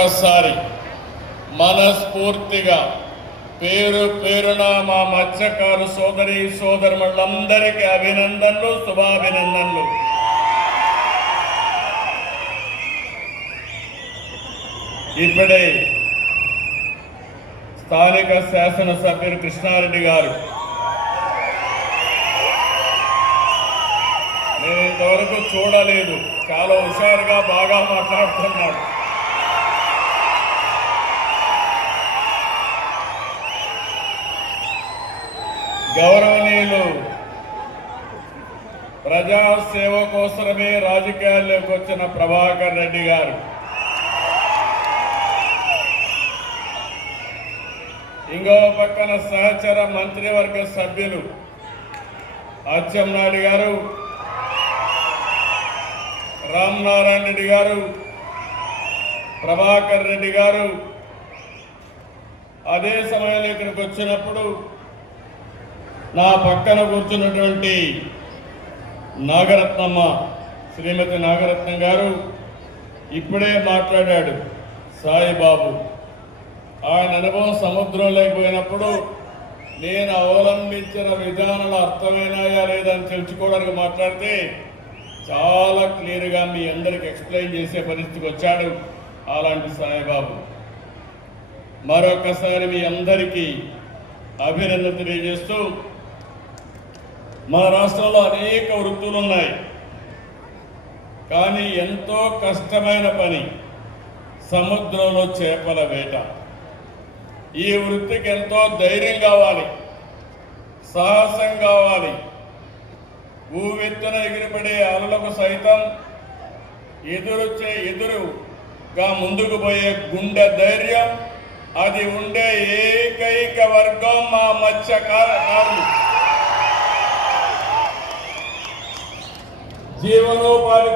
మరొక్కసారి మనస్ఫూర్తిగా పేరు పేరున మా మత్స్యకారు సోదరి సోదరులందరికీ అభినందనలు, శుభాభినందనలు. ఇప్పుడే స్థానిక శాసనసభ్యులు కృష్ణారెడ్డి గారు నేను ఇంతవరకు చూడలేదు, చాలా హుషారుగా బాగా మాట్లాడుతున్నాడు. గౌరవనీయులు ప్రజాసేవ కోసమే రాజకీయాల్లోకి వచ్చిన ప్రభాకర్ రెడ్డి గారు, ఇంకో పక్కన సహచర మంత్రివర్గ సభ్యులు అచ్చెన్నాయుడు గారు, రామనారాయణ రెడ్డి గారు, ప్రభాకర్ రెడ్డి గారు అదే సమయంలో ఇక్కడికి వచ్చినప్పుడు నా పక్కన కూర్చున్నటువంటి నాగరత్నమ్మ, శ్రీమతి నాగరత్నం గారు ఇప్పుడే మాట్లాడాడు. సాయిబాబు ఆయన అనుభవం సముద్రంలోకి పోయినప్పుడు నేను అవలంబించిన విధానాలు అర్థమైనాయా లేదని తెలుసుకోవడానికి మాట్లాడితే చాలా క్లియర్గా మీ అందరికి ఎక్స్ప్లెయిన్ చేసే పరిస్థితికి వచ్చాడు అలాంటి సాయిబాబు. మరొకసారి మీ అందరికీ అభినందన తెలియజేస్తూ, మన రాష్ట్రంలో అనేక వృత్తులు ఉన్నాయి, కానీ ఎంతో కష్టమైన పని సముద్రంలో చేపల వేట. ఈ వృత్తికి ఎంతో ధైర్యం కావాలి, సాహసం కావాలి. ఊవెత్తున ఎగిరిపడే అలలకు సైతం ఎదురుగా ముందుకు పోయే గుండె ధైర్యం, అది ఉండే ఏకైక వర్గం మా మత్స్యకారులు. జీవనోపాధి